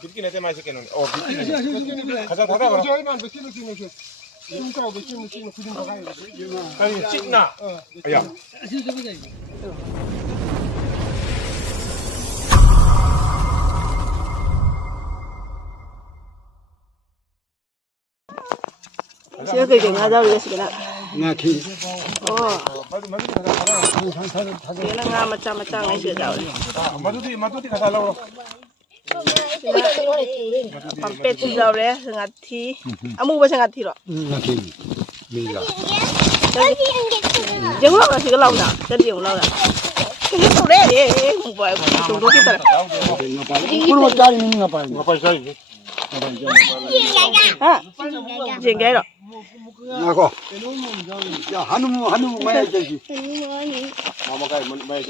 비키네 때 마시 깨는. 비키네. 가자 닫아 봐. 아니 찍나? 야. 제가 그게 나자고 그랬으나. 나 키. 얘는 나 맞자 ngay sữa 마두디 가자 라고. pet rau đấy ngắt thì amu bao ngắt thì rồi 나 키. 미가. giống lâu là chỉ có lâu nào chân nhiều lâu nào cái số đấy đi không phải chúng tôi kia 그거 짜리 있는 거 나 빨리 자리. à chuyện cái rồi 나고. 야, 한우 마야 되지.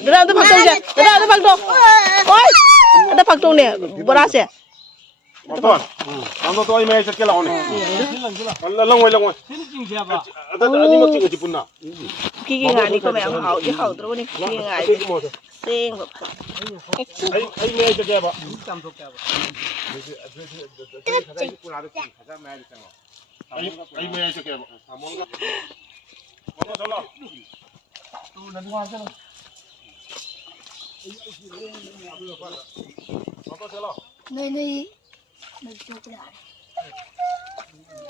ra tôi phật tông kìa ra tôi phật tông ôi tôi phật tông này bữa ra xe 어떤? 남도 또 이메일 적게 나오네. 렁렁 아니 먹지 그지 분나. kia ngài đi có mẹ hậu chứ hậu tôi đi kia ngài sen và 아이 메일 적게 봐. 아이 메일 적게 봐. 뭔가 잘라. 너희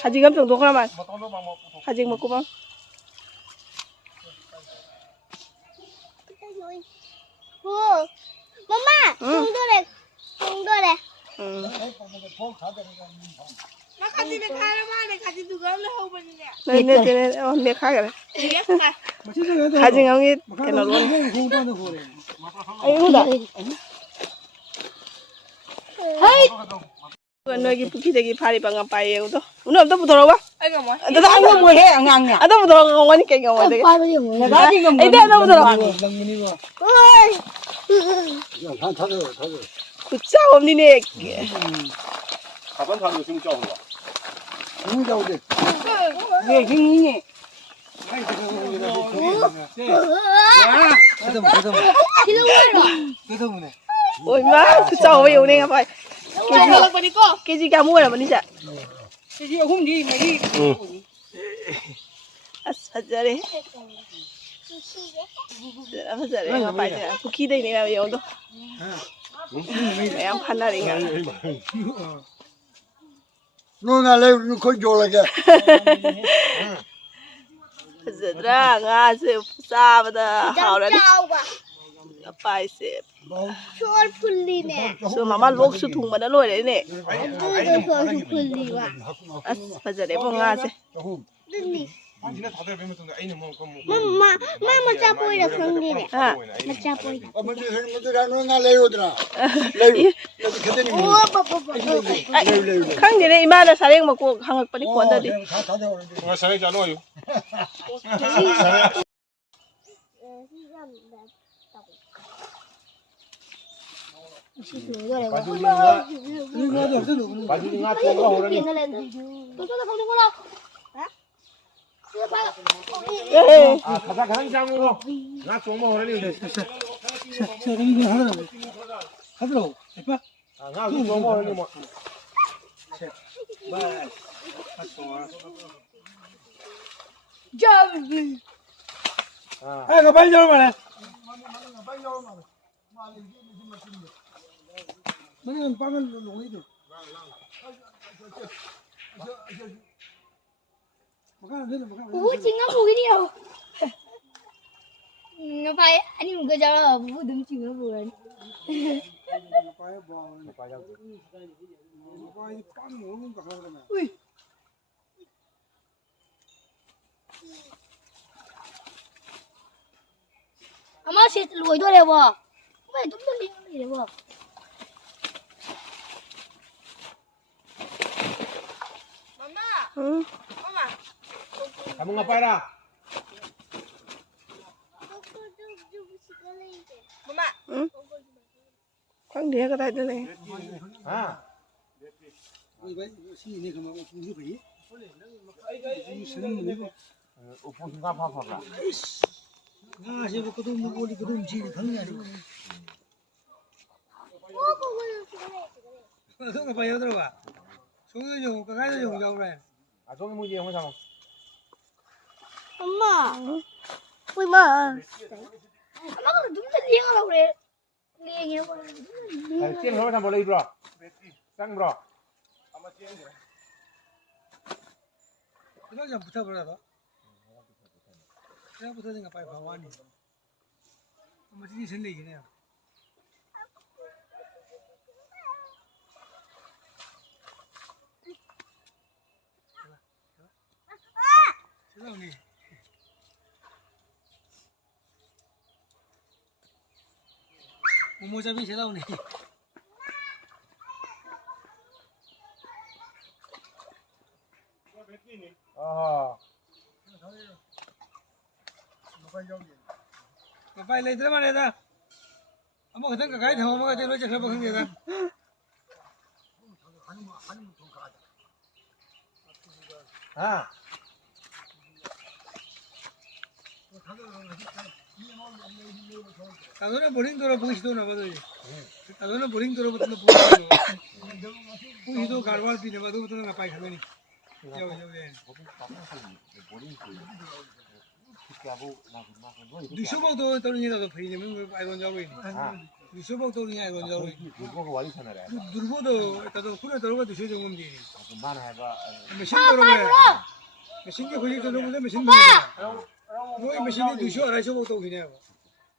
하지 감정 도 하나만 하지 먹고 봐 엄마 동도래 나 같이 내 카라만에 같이 누가 올래 하고 봤는데 này khác rồi 하지 형이 cái nó luôn ấy luôn đó nơi cái khi đấy cái phari bằng bay એવું તો ઉનો તો પુતરો વા તો તો આંગો મોહે આંગા આ તો પુતરો ngoni કે ngો de એ દે તો પુતરો ઓય 다 타져. 그짜 없니네 가반 사는 거 지금 짜온 거. 흥자 오대. 왜 형이니 얼마 그짜 왜 오네가 봐 cái gì cả mua là mình đi chợ cái gì không đi mà đi thật ra đấy thật ra đấy mà phải là cookie đây này là nhiều đâu em phân ra đấy cả 너나 레 거기 올라게. thật ra ngà sẽ xa bây giờ hảo là đi phải sẽ 추월 풀리네 số mà mắt lốp số thùng mà đã lôi đấy nè 뜯어서 풀리와 bây giờ đấy vào ngà sẽ 뜯니 니네 다들 배면 또 애는 뭐 마마 짜보이라 그런기네 à 짜보이 먼저 하는 것들 너나 레 오더라. 레. 여기 그대니. 우와 빠빠빠 khang gì đây mà là sáng đêm mà cô hàng ngực bắn quần ra đi 다 타져 오는데. 아 사례지 안 와요. 마주리 나 좋은가 오라니. 아 가자 장으로 나 좋은가 오라니. 이거 하더라고. 예뻐? 나 좋은가 오라니 뭐. 아, 빨리 열어봐라. 너는 빵을 올리죠. chính nó vui đi đâu nó phải anh em cứ cho nó vui đứng chịu nó vừa 아마 씨 lùi thôi đều bò không phải chúng tôi đi gì đều bò ừ. 가문 가빠라. Ừ. Khoan đĩa cái tay thế này. 아. 오픈가 봐봐. 아, 제가 그동 먹고 그동 지리 방이 아니고. 송가 봐요 들어봐. 송이 좀 가까이서 좀 잡으래. 아 저기 뭐지 형 삼아. 엄마. 우리 마. 엄마가 눈도 리행하라고 그래. 리행해봐. 아 찌는 형 삼아 lấy bro. 쌍 bro. 아마 찌는 거. 그냥 좀 붙어버려봐. 그냥 붙어니까 빨리 봐와니. 엄마 진짜 생내긴 해요. 세상에. 모모잡이 세상에. 아. 빨리 lấy 들어만 해다. 엄마 그땐 가까이 더 엄마가 되로 이제 그거 흥미다. 아. 가서는 보링 돌아 보기 시도 나봐도. 가서는 보링 돌아 붙는 보기 시도 가르발 비네 봐도 붙는 거 빨리 가면이. 누수복도 떨어지나도 보이냐면 아이건 자고 있네. 누수복 떨어지냐 아이건 자고 있네. 누르보도 일단도 군에 들어가 두셔 좀 건지. 메신 들어가. 메신 게 거기 들어오는데 메신 들어가. 뭐 메신이 두셔 알아셔복도 그냥.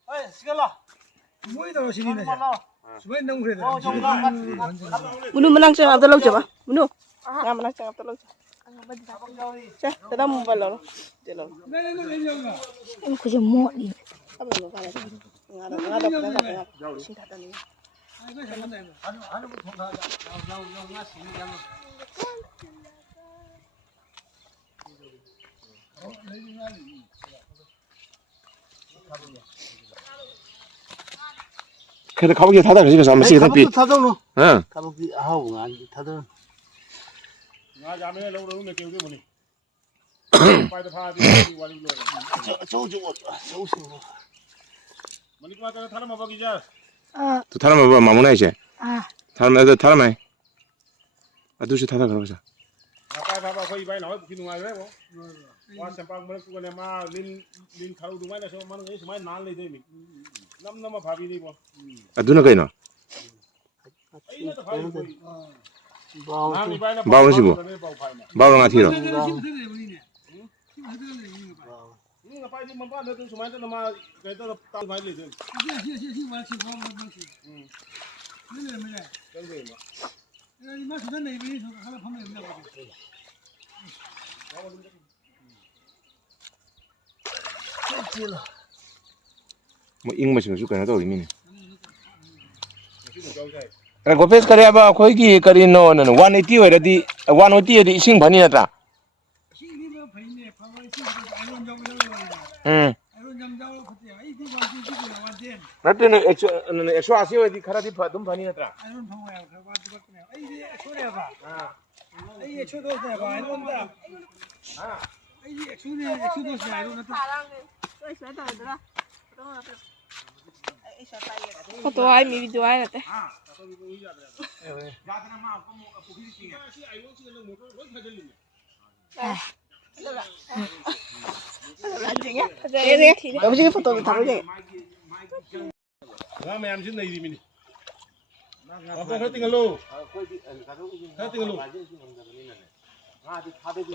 어이 시간라. 뭐에 들어 신이네. 수만 너무 그래. Munu menang cang atau lau coba? Munu. Nggak menang cang atau lau coba? Cah, kita mau balon. Jalan. 그게 뭐니? Apa lo kalau nggak ada singkatan ini. 아이고 잘한다 이거. 하는 거 통과하자. 나나 신이야. 그래도 가보기 다들 집에서 한번 쓰게 됐비. 타도노. 응. 가보기 아우 안 타도. 나 자매 lâu mấy kêu cái 뭐니. 빨리 파지 와리 로. 저거. 뭐니 qua 타는 뭐 먹이자. 또 타라마 뭐 마무나 이제. 아. 타라마. 아 두시 타다 그러자. 아 빨리 봐봐 거기 빨리 나와 부키 누가 그래 뭐. 와 샘빵 먹을 거네 마 린 가루 누가 내서 만은 이 정말 난리 되미. 남남아 밥이니 뭐. 아 누나 거이노. 이래도 밥이 뭐. 뭐 바우시고. 바우랑 아티로. 응, 빨리 뭐 봐. 너도 정말 너 마, 그래도 딱 많이 내든. 뭐 잉마시가 줄까나 또 의미네. 고페스 카리아바 거기 카리노는 180 어디 180이 이싱 반이었다. 응. 나한테는 엑소 아시오 어디 카라디 좀 반이었다. Foto ai mi video ai nè. Anjingnya. Ini. Kamu sih foto taruh deh. Nah, mày xin này thì mình. Con hơi tinh lô. Hơi tinh lô.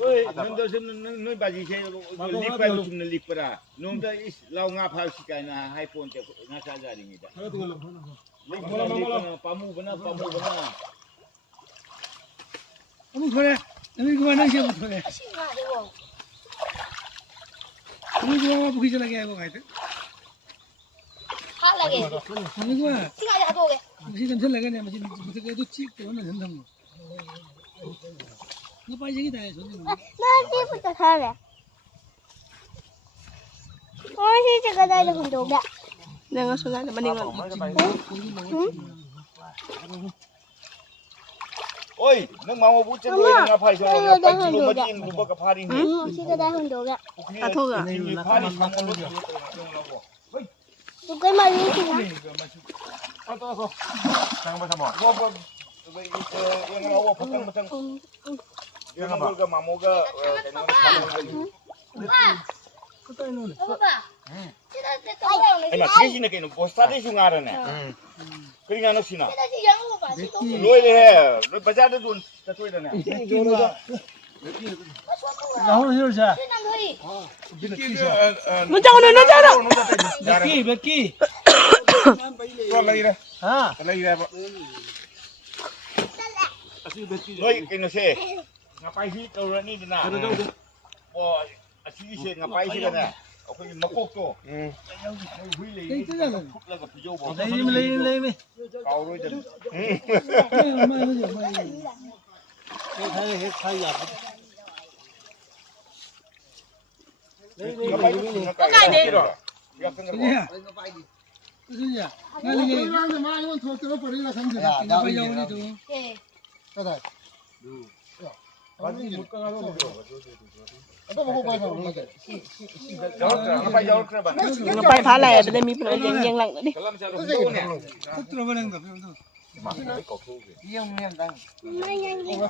Oi, nando sim noi baji se lip pa lu sim lip para. Nom da is lau nga phal sikai na hai phone te nga sa ja ring ida. Hơi tinh lô. Pamu bana. 아무 그래. 아무 그만한 게 없어. 신나요. 아무 그만 보기 전에 하고 가야 돼. 하라게. 아무 그만. 시간이 다 오게. 무슨 전 나가냐 무슨 무슨 그래도 찍고 오면 된다고. 너 빨리 다 해. 나 이제부터 살래. 시제가 나를 혼자 오게. Jangan sudah ada mendingan. Oi, nang mau bu chen oi nga phai so nga pai chi lo ma jin lu ba ka phari ni. 시가 나 혼자 오게. À thôi à. Ni phari sang lo lo. 누굴 말이 있어? 또. 잠깐만. 뭐 yang lawa petang-petang. Yang ngabul ke mamu ke Ay, mas sini sini kayak posta deh sungaran ya. Keringan sini. Loi deh, loi baca deh tuh, tertulis deh. 나오는 힘을 자. 문자 오늘 넣잖아. 몇 끼. Con lấy đây. 아. Lấy đây. Loi kayak nasi. Ngapain sih kau ni dina? Wah, asli sih ngapain sih dina? Aku ni makok tu. Hui lagi. Put lagi pijau bawa. 레이미. Kau loi dah. Ngapain sih? Ngapain sih? Yang tengah. 수진이야. 그러는데 마 이건 더 들어버리라 삼지라. 나 영원히도. 가다. Bagi muka kalau mau. 또 먹어 봐서 올라가. Ngapain jauh kenapa? Ngapain phá lè để mi pro yang lặng nữa đi. Kalau macam tu ni. 꼭 들어버리는 거 배우도. 레이미가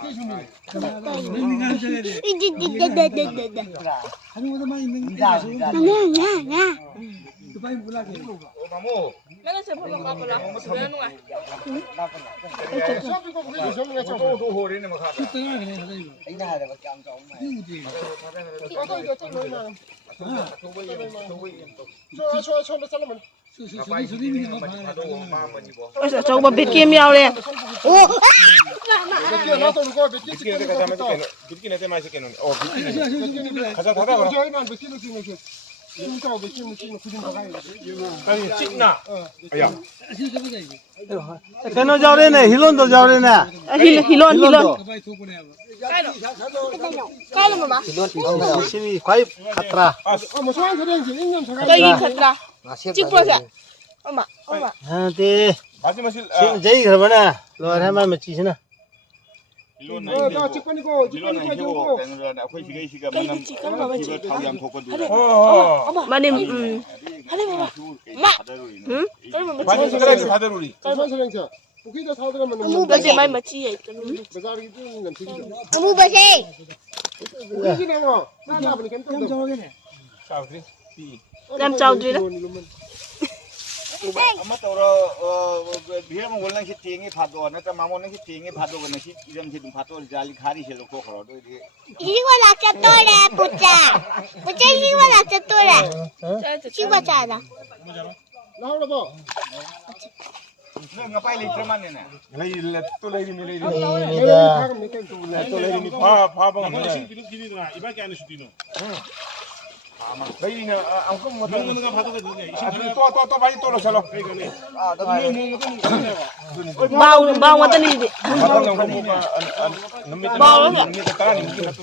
하셔야 돼. 한국어만 있는 게 두바이 몰라게. Oh, mamu. Tu hori ni macam. 숫자가 그래 하다 좋아 처음에 살라면. 수진이 뭐 봐. Ôi giời, cháu bật bịt kia mèo lên. 이렇게 나도 이거 몇 개씩 Bikin kita macam ni. Bikin kita macam ni. Oh, bikin. Kaca tada bro. 저희는 몇 개를 쓰는 게 진짜 몇 개를 쓰는 그림 가야 돼. Kali cikna. Ayam. 배너 자오래네, 힐론도 자오래네. Hilon. 두바이 도보네. 열심히 과입 갔더라. 뭐 소환 소리인지 1년 더 Đây ghi thật ra. Chích bữa giờ. Ông ạ. 네. Masih 제이 그러면은 너 해만 맞지시나? Ilon 나 직권이고 Ilon 직권이고 hiu. 저거. Kan aku sigai manam. Sigai tahu yang thoko dulu. Oh. Mà đi. Bagi sekarang sadaruri. 소환 소리인지. 거기다 사들어면 Bây giờ mai mà chi vậy? 바자리 뜨는 건 되게. Mu ba si? 우리는 뭐 나나보니 괜찮다. 자오래네. Saudri. Làm trâu gì đó. Amat orang dia mengulang si tinggi padu, nanti mamu nanti tinggi padu kan si idam si padu jali khari si lokok kalau tu dia. Iwa la chatore pucha. Pucha iwa la chatore. Chiwa chada. 나올라 봐. Ngapain lagi mana ni? Lagi tu lagi ni lagi. 내가 가면 몇 개도 Tu lagi ni pa bang. Mana sih gini na. Iba kaya ni sudino. Lagi ni aku mau tahu. Mana padu ke dunia. Tu bagi tu lo salo. Bao mà tên gì? Matang yang kamu ka. Bao lắm ạ. Ni tetap ni kita tu.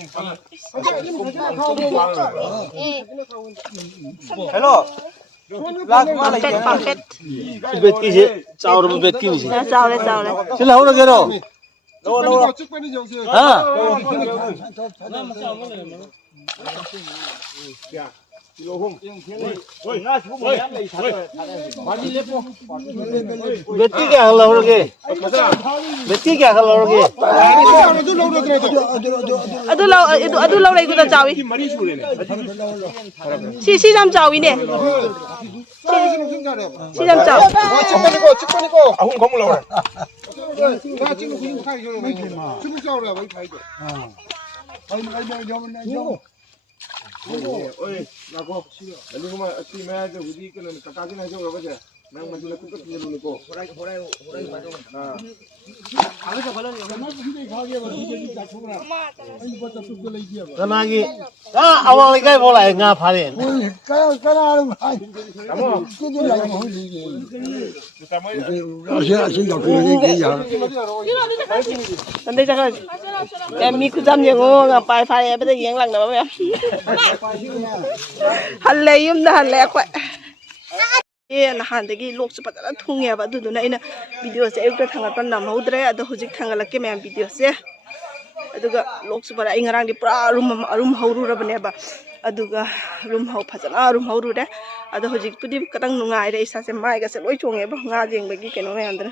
Hello. Pampet. bet기지. 짜오르면 bet기지. Sao đấy. 실라 오늘 게로. 나와. 직관이 정세. 아. 몇 개게 하려고 그러게. 몇 개게 하려고 그러게. Adu lâu đây cũng chào ý. Si làm chào ý nè. Si làm chào. 직관이고. Aku kamu lawan. 나 지금 그림 다 이거 지금 짜오르야 뭐 다 이거. Oi, nago. Lalu cuma si mana tu hudi kan kakak ni aja berapa je. Nang maju nak tu ni dulu ko. Horai maju. Ha. Kanagi. awal lagi boleh ngapain? Kamu. Đây chắc là em mi cứ dám nhiều ngô ngà bài phai em bây giờ giếng lặng đó em. Hàn lệ em đã hàn lệ quậy. Là hàn cái lốc số bắt đầu thung nghe và đôi này video sẽ em thằng bạn nằm hậu đấy, ada hujik thằng là cái mẹ video sẽ, aduga lok số bắt đầu anh ngang đi pra room hậu rồi bên này ba, aduga room hậu phát ra room hậu rồi đấy, ada hujik tu đi cái tăng nung ngay đấy, sao xem mai cái sẽ lối chuồng nghe ba ngang riêng bagi cái nó này anh đấy,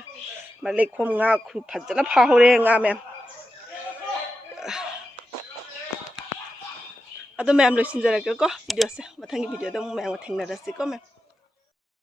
ꯂꯩꯈꯣꯝ ꯉꯥ ꯐꯖꯅ ꯐꯥꯍꯧꯔꯦ ꯉꯥ ꯃꯌꯥꯝ ꯑꯗꯣ ꯃꯌꯥꯝ ꯂꯣꯏꯁꯤꯟꯖꯔꯒꯦꯀꯣ ꯚꯤꯗꯤꯑꯣꯁꯦ ꯃꯊꯪꯒꯤ ꯚꯤꯗꯤꯑꯣꯗ ꯑꯃꯨꯛ ꯃꯌꯥꯝꯒ ꯊꯦꯡꯅꯔꯁꯤꯀꯣ ꯃꯌꯥꯝ